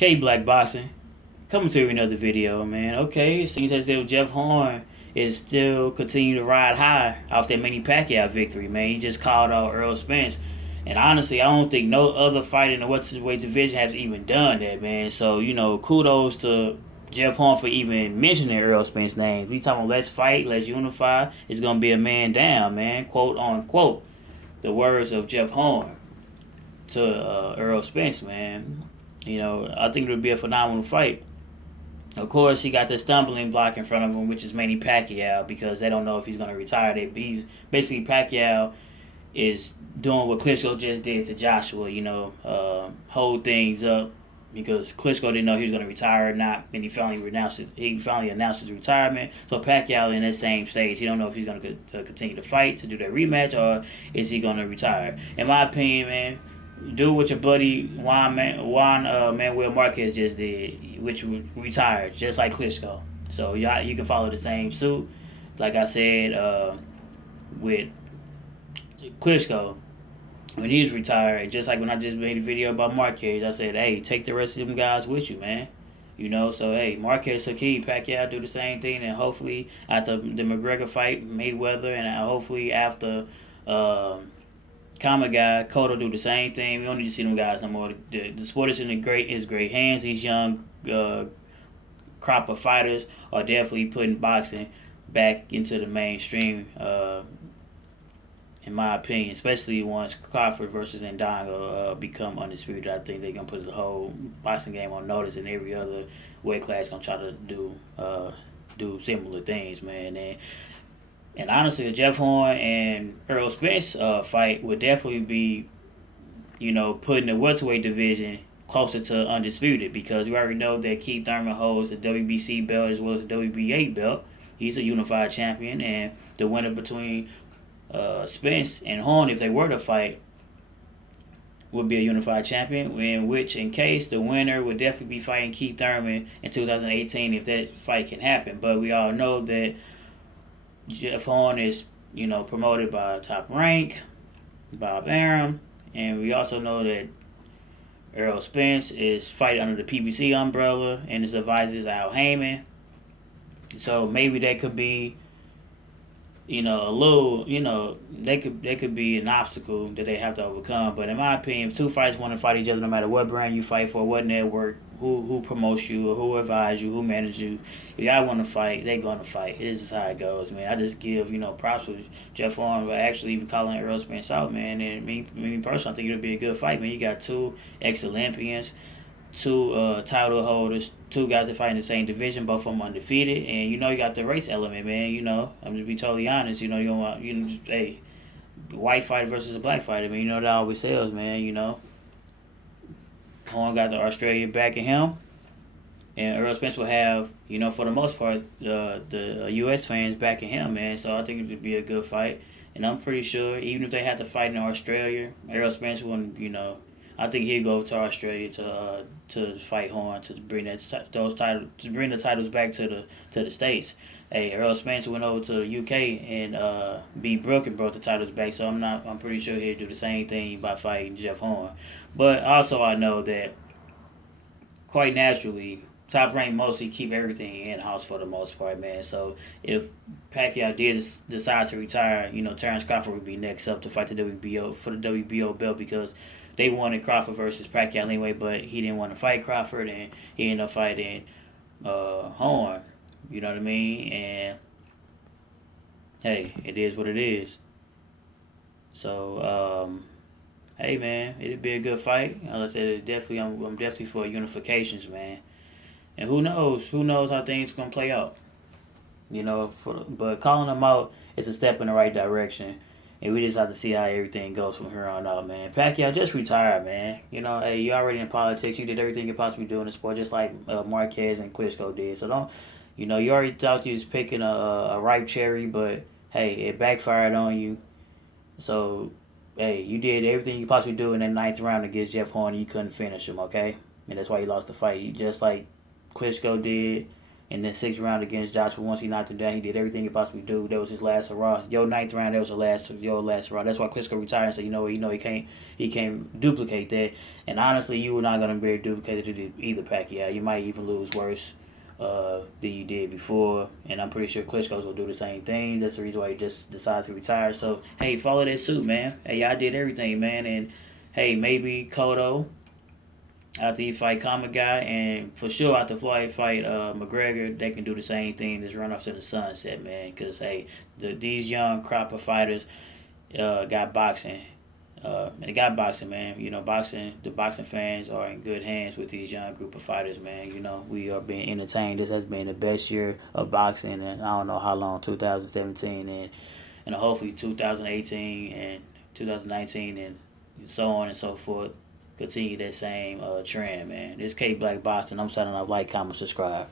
K Black Boxing, coming to another video, man. Okay, it seems as though Jeff Horn is still continuing to ride high off that Manny Pacquiao victory, man. He just called out Errol Spence. And honestly, I don't think no other fighter in the welterweight division has even done that, man. So, kudos to Jeff Horn for even mentioning Errol Spence's name. We talking about let's fight, let's unify. It's going to be a man down, man. Quote unquote. The words of Jeff Horn to Errol Spence, man. I think it would be a phenomenal fight. Of course, he got the stumbling block in front of him, which is Manny Pacquiao, because they don't know if he's going to retire. He's basically Pacquiao is doing what Klitschko just did to Joshua. Hold things up because Klitschko didn't know he was going to retire or not, and he finally announced his retirement. So Pacquiao in that same stage, he don't know if he's going to continue to fight to do that rematch or is he going to retire. In my opinion, man, do what your buddy Juan Manuel Marquez just did, which retired just like Klitschko. So y'all, you can follow the same suit. Like I said, with Klitschko, when he was retired, just like when I just made a video about Marquez, I said, hey, take the rest of them guys with you, man. So hey, Marquez Saki, Pacquiao do the same thing, and hopefully after the McGregor fight, Mayweather, and hopefully after Kama guy, Cotto do the same thing. We don't need to see them guys no more. The sport is in great hands. These young crop of fighters are definitely putting boxing back into the mainstream. In my opinion, especially once Crawford versus Ndongo become undisputed, I think they're gonna put the whole boxing game on notice, and every other weight class gonna try to do similar things, man. And honestly, the Jeff Horn and Errol Spence fight would definitely be, putting the welterweight division closer to undisputed, because we already know that Keith Thurman holds the WBC belt as well as the WBA belt. He's a unified champion, and the winner between Spence and Horn, if they were to fight, would be a unified champion. In case the winner would definitely be fighting Keith Thurman in 2018 if that fight can happen. But we all know that Jeff Horn is, promoted by Top Rank, Bob Arum, and we also know that Errol Spence is fighting under the PBC umbrella, and his advisor is Al Heyman. So maybe that could be, a little, they could be an obstacle that they have to overcome. But in my opinion, if two fighters want to fight each other, no matter what brand you fight for, what network, who promotes you, or who advises you, who manages you, if y'all want to fight, they gonna fight. This is how it goes, man. I just give props to Jeff Horn for actually even calling Errol Spence out, man. And me personally, I think it'll be a good fight, man. You got two ex-Olympians, two title holders, two guys that fight in the same division, both of them undefeated, and you got the race element, man. I'm just be totally honest. You don't want hey, white fighter versus a black fighter, man. That always sells, man. Horn got the Australia backing him, and Earl Spence will have, for the most part, the U.S. fans backing him, man. So I think it would be a good fight, and I'm pretty sure even if they had to fight in Australia, Errol Spence wouldn't, I think he'd go to Australia to fight Horn to bring the titles back to the States. Hey, Errol Spence went over to the UK and beat Brook and brought the titles back. So I'm pretty sure he'd do the same thing by fighting Jeff Horn. But also I know that quite naturally, Top Rank mostly keep everything in house for the most part, man. So if Pacquiao did decide to retire, Terrence Crawford would be next up to fight the WBO for the WBO belt, because they wanted Crawford versus Pacquiao anyway, but he didn't want to fight Crawford, and he ended up fighting Horn. You know what I mean? And hey, it is what it is. So hey, man, it'd be a good fight. Like I said, I'm definitely for unifications, man. And who knows? Who knows how things gonna play out? But calling them out is a step in the right direction, and we just have to see how everything goes from here on out, man. Pacquiao just retired, man. Hey, you already in politics. You did everything you possibly do in the sport, just like Marquez and Klitschko did. So don't, you already thought you was picking a ripe cherry, but hey, it backfired on you. So hey, you did everything you possibly do in that ninth round against Jeff Horn, and you couldn't finish him, okay? And that's why you lost the fight. You just like Klitschko did, in the 6th round against Joshua. Once he knocked him down, he did everything he possibly do. That was his last hurrah. Your 9th round, that was your last hurrah. That's why Klitschko retired and said, he can't duplicate that. And honestly, you were not gonna be able to duplicate it either, Pacquiao. You might even lose worse than you did before. And I'm pretty sure Klitschko's gonna do the same thing. That's the reason why he just decided to retire. So hey, follow that suit, man. Hey, I did everything, man. And hey, maybe Cotto after he fight Common Guy, and for sure after Floyd fight McGregor, they can do the same thing. Just run off to the sunset, man. Because hey, these young crop of fighters got boxing. They got boxing, man. The boxing fans are in good hands with these young group of fighters, man. We are being entertained. This has been the best year of boxing, and I don't know how long, 2017, and hopefully 2018 and 2019 and so on and so forth. Continue that same trend, man. This K Black Boxing. I'm signing off. Like, comment, subscribe.